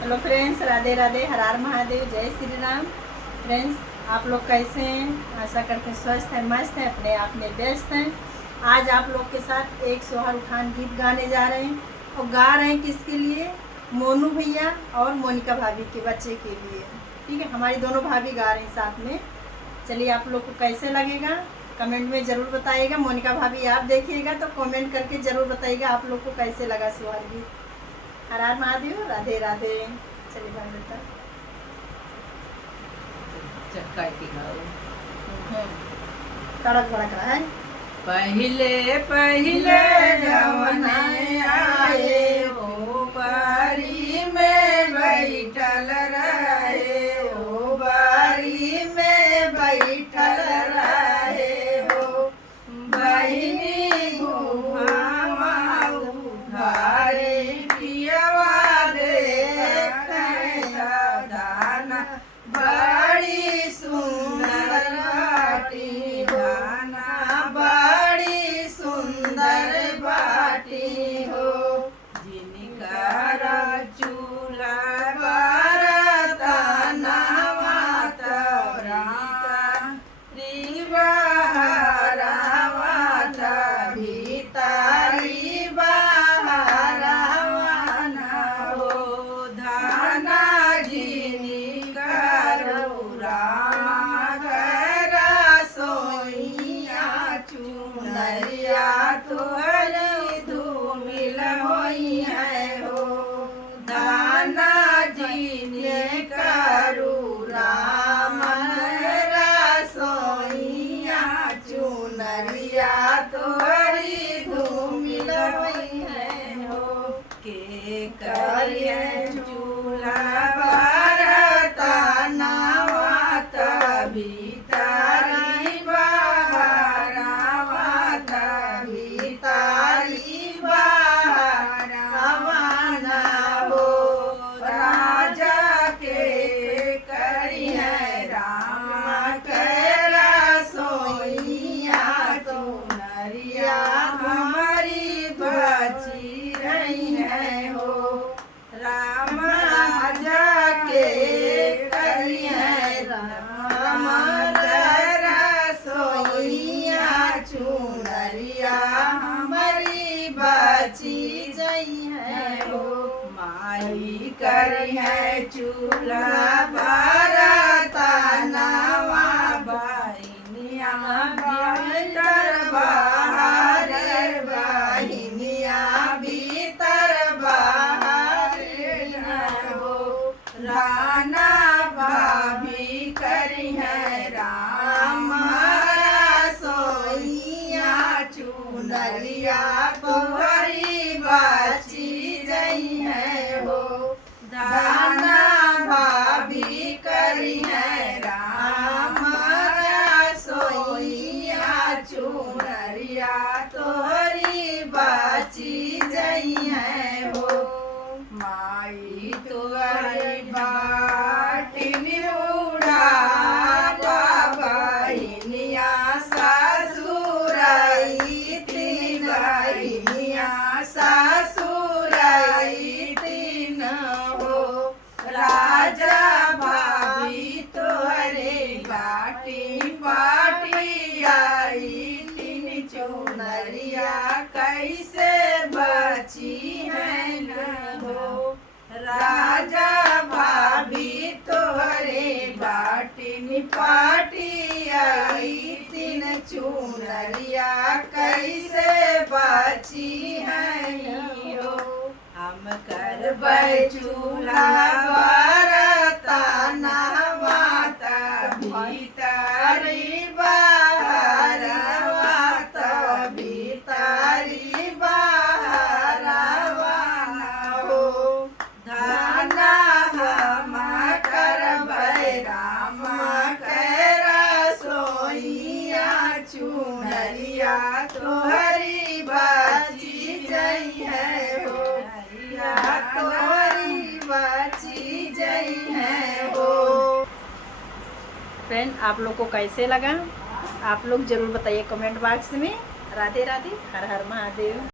Hello friends, Radhe Radhe, हर हर महादेव, जय Shri Ram. Friends, आप लोग कैसे हैं? आशा करते हैं स्वस्थ हैं, मस्त हैं, अपने आप में व्यस्त हैं। आज आप लोग के साथ एक सोहर उठान गीत गाने जा रहे हैं और गा रहे हैं किसके लिए? मोनू भैया और मोनिका भाभी के बच्चे के लिए। ठीक है, हमारी दोनों भाभी गा रही हैं साथ में। चलिए, आप लोग को कैसे लगेगा कमेंट में ज़रूर बताइएगा। मोनिका भाभी आप देखिएगा तो कमेंट करके ज़रूर बताइएगा आप लोग को कैसे लगा सोहर गीत। हर हर महादेव, राधे राधे। चलिए बन बेटा, तड़क भड़क रहा है। पहिले पहिले जवने आए ओ बारी में बैठल रहे, ओ बारी में बैठल रहे हो। बहिनी गुहावा उघारे पियवा देखै दाना, बड़ी सुंदर बाटी दाना, बड़ी सुंदर बाटी हो। जिनकर चूल्हा बरतना मातरा बहरा माता भीतरी बहरा माना हो। धाना जिनी करूरा सोइया चुनरिया तुहरी धूमिल होई है हो। धाना जिने करूरा सोइया चुनरिया तुहरी धूमिल होई है हो। के करिए चूल्हा बरतना माता भीतरी बहरा माता भीतरी बहरा माना हो। राजा के करिए राम के रसोइया चुनरिया हमारी बची रही है हो। राम राजा के करिए राम रसोइया चुनरिया हमारी बची जई है हो। माई करिए चूल्हा बरतना बहिनिया भीतर बाहर, बहिनिया भीतर बाहर हो। राना भाभी करिए राम सोइया चुनरिया तोहरी बची जई है हो। दाना भाभी करिए राम सोइया चुनरिया तोहरी बची जई है हो। माई तोहरी बाटिन उड़ा बहिनिया ससुराई तीन, बहिनिया ससुराई तीन हो। राजा भाभी तोहरे बाटी बाटी आई तीन, चुनरिया कैसे बची है न हो। राजा भाभी तोहरे बाटी पाटी आई तीन, चुनरिया कैसे बची है न हो। हम करबै चूल्हा बरतना माता भीतरी बहरा माता भीतरी बहरा हो। धाना हम करबै राम के रसोइया चुनरिया तोहरी बची जई है हो। तोहरी बची जई है हो। फ्रेंड, आप लोग को कैसे लगा आप लोग ज़रूर बताइए कमेंट बॉक्स में। राधे राधे, हर हर महादेव।